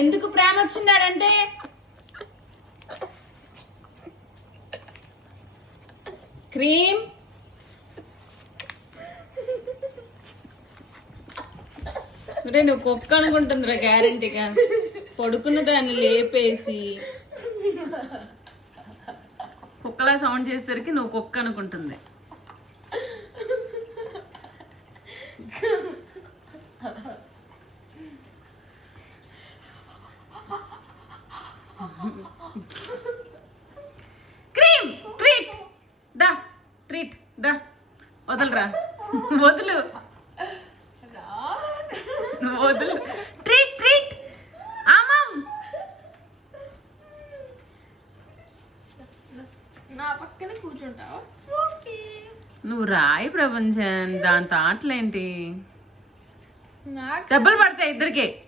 ఎందుకు ప్రేమ వచ్చిందాడంటే క్రీమ్ అంటే నువ్వు కుక్క అనుకుంటుందిరా గ్యారంటీగా. పడుకున్న దాన్ని లేపేసి కుక్కలా సౌండ్ చేసేసరికి నువ్వు కుక్క అనుకుంటుంది. క్రీమ్ ట్రీట్ దా, ట్రీట్ దా, వదలరా, వదులు వదులు, ట్రీట్ ట్రీట్ ఆమం. నా పక్కనే కూర్చుంటావా? నువ్వు రాయి ప్రపంచం, దాంతో ఆటలేంటి? దెబ్బలు పడతాయి ఇద్దరికి.